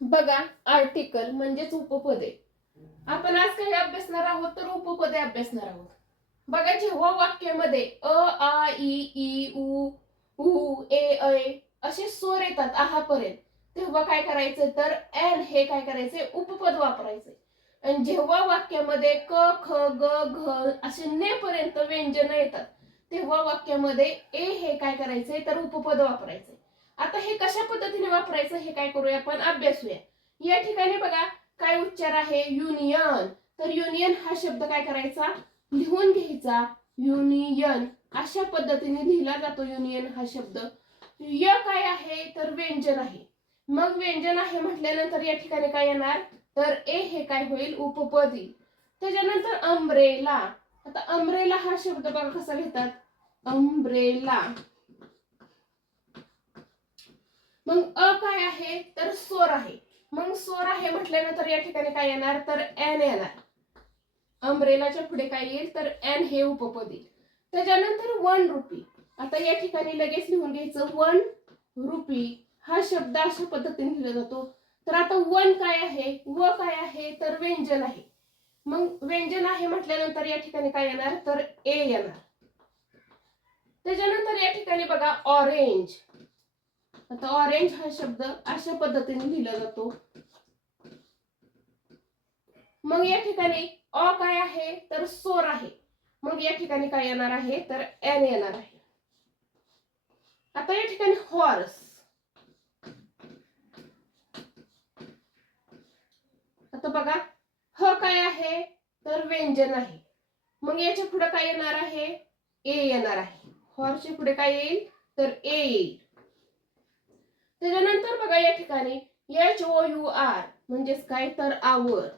बघा, आर्टिकल म्हणजेच उपपदे. आपण आज काही अभ्यासणार आहोत तर उपपदे अभ्यासणार आहोत. बघा, जेव्हा वाक्यामध्ये अ, आ, ई, उ, ऊ, ए, ऐ असे स्वर येतात आहापर्यंत, तेव्हा काय करायचं तर एन हे काय करायचे उपपद वापरायचे. आणि जेव्हा वाक्यामध्ये क, ख, ग, घ असे ने पर्यंत व्यंजन येतात, तेव्हा वाक्यामध्ये ए हे काय करायचे तर उपपद वापरायचे. आता हे कशा पद्धतीने वापरायचं हे काय करूया आपण अभ्यासूया. या ठिकाणी बघा काय उच्चार आहे युनियन. तर युनियन हा शब्द काय करायचा लिहून घ्यायचा. युनियन अशा पद्धतीने लिहिला जातो युनियन हा शब्द. य काय आहे तर व्यंजन आहे. मग व्यंजन आहे म्हटल्यानंतर या ठिकाणी काय येणार तर ए हे काय होईल उपपद येईल. त्याच्यानंतर अम्ब्रेला. आता अम्ब्रेला हा शब्द बघा कसा घेतात अम्ब्रेला. मग अ काय आहे तर स्वर आहे. मग स्वर आहे म्हटल्यानंतर या ठिकाणी काय येणार तर एन येणार. अम्ब्रेलाच्या पुढे काय येईल तर एन हे उपपद येईल. त्याच्यानंतर 1 रुपी. आता या ठिकाणी लगेच लिहून घ्यायचं 1 रुपी हा शब्द अशा पद्धतीने लिहिला जातो. तर आता 1 काय आहे व काय आहे तर व्यंजन आहे. मग व्यंजन आहे म्हटल्यानंतर या ठिकाणी काय येणार तर ए येणार. त्याच्यानंतर या ठिकाणी बघा ऑरेंज. आता ऑरेंज हा शब्द अशा पद्धतीने लिहिला जातो. मग या ठिकाणी अ काय आहे तर स्वर आहे. मग या ठिकाणी काय येणार आहे तर एन येणार आहे. आता या ठिकाणी हॉर्स. आता बघा ह काय आहे तर व्यंजन आहे. मग याच्या पुढे काय येणार आहे ए येणार आहे. हॉर्सच्या पुढे काय येईल तर ए येईल. त्याच्यानंतर बघा या ठिकाणी HOUR म्हणजेच काय तर आवर.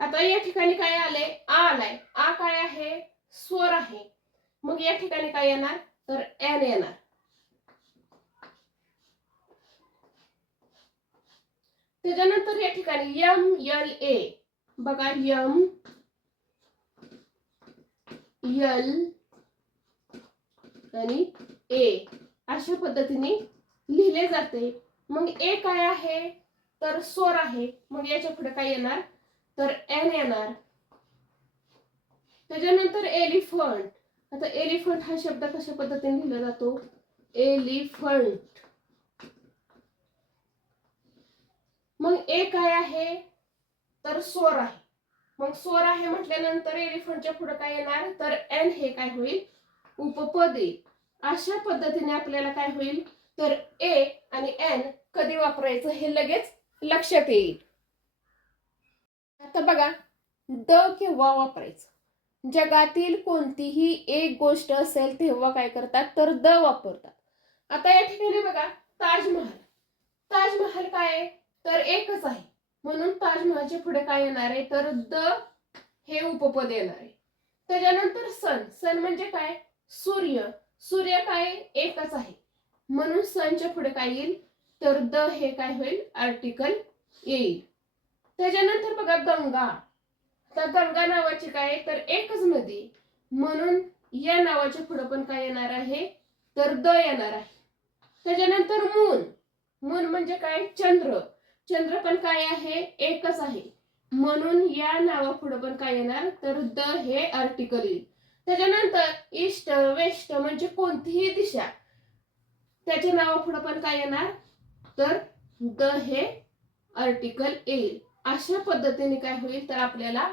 आता या ठिकाणी काय आले आ आलाय. आ काय आहे स्वर आहे. मग या ठिकाणी काय येणार तर एन येणार. त्याच्यानंतर या ठिकाणी MLA. बघा ML आणि ए अशा पद्धतीने लिहिले जाते. मग ए काय आहे तर स्वर आहे. मग याच्या पुढे काय येणार तर एन येणार. त्याच्यानंतर एलिफंट. आता एलिफंट हा शब्द कशा पद्धतीने लिहिला जातो एलिफंट. मग ए काय आहे तर स्वर आहे. मग स्वर आहे म्हटल्यानंतर एलिफंटच्या पुढे काय येणार तर एन हे काय होईल उपपद येईल. अशा पद्धतीने आपल्याला काय होईल तर ए आणि एन कधी वापरायचं हे लगेच लक्षात येईल. आता बघा द केव्हा वापरायचं. जगातील कोणतीही एक गोष्ट असेल तेव्हा काय करतात तर द वापरतात. आता या ठिकाणी बघा ताजमहल. ताजमहल काय तर एकच आहे. म्हणून ताजमहलच्या पुढे काय येणार आहे तर द हे उपपद येणार आहे. त्याच्यानंतर सन. सन म्हणजे काय सूर्य. सूर्य काय एकच आहे. म्हणून सनच्या पुढे काय येईल तर द हे काय होईल आर्टिकल येईल. त्याच्यानंतर बघा गंगा. तर गंगा नावाची काय तर एकच नदी. म्हणून या नावाच्या पुढे पण काय येणार आहे तर द येणार आहे. त्याच्यानंतर मून. मून म्हणजे काय चंद्र. चंद्र पण काय आहे एकच आहे. म्हणून या नावापुढे पण काय येणार तर द हे आर्टिकल येईल. त्याच्यानंतर ईस्ट वेस्ट म्हणजे कोणतीही दिशा. त्याच्या नावापुढे पण काय येणार तर द हे आर्टिकल येईल. अशा पद्धतीने काय होईल तर आपल्याला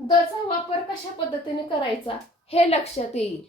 द चा वापर कशा पद्धतीने करायचा हे लक्षात येईल.